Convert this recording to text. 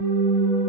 Música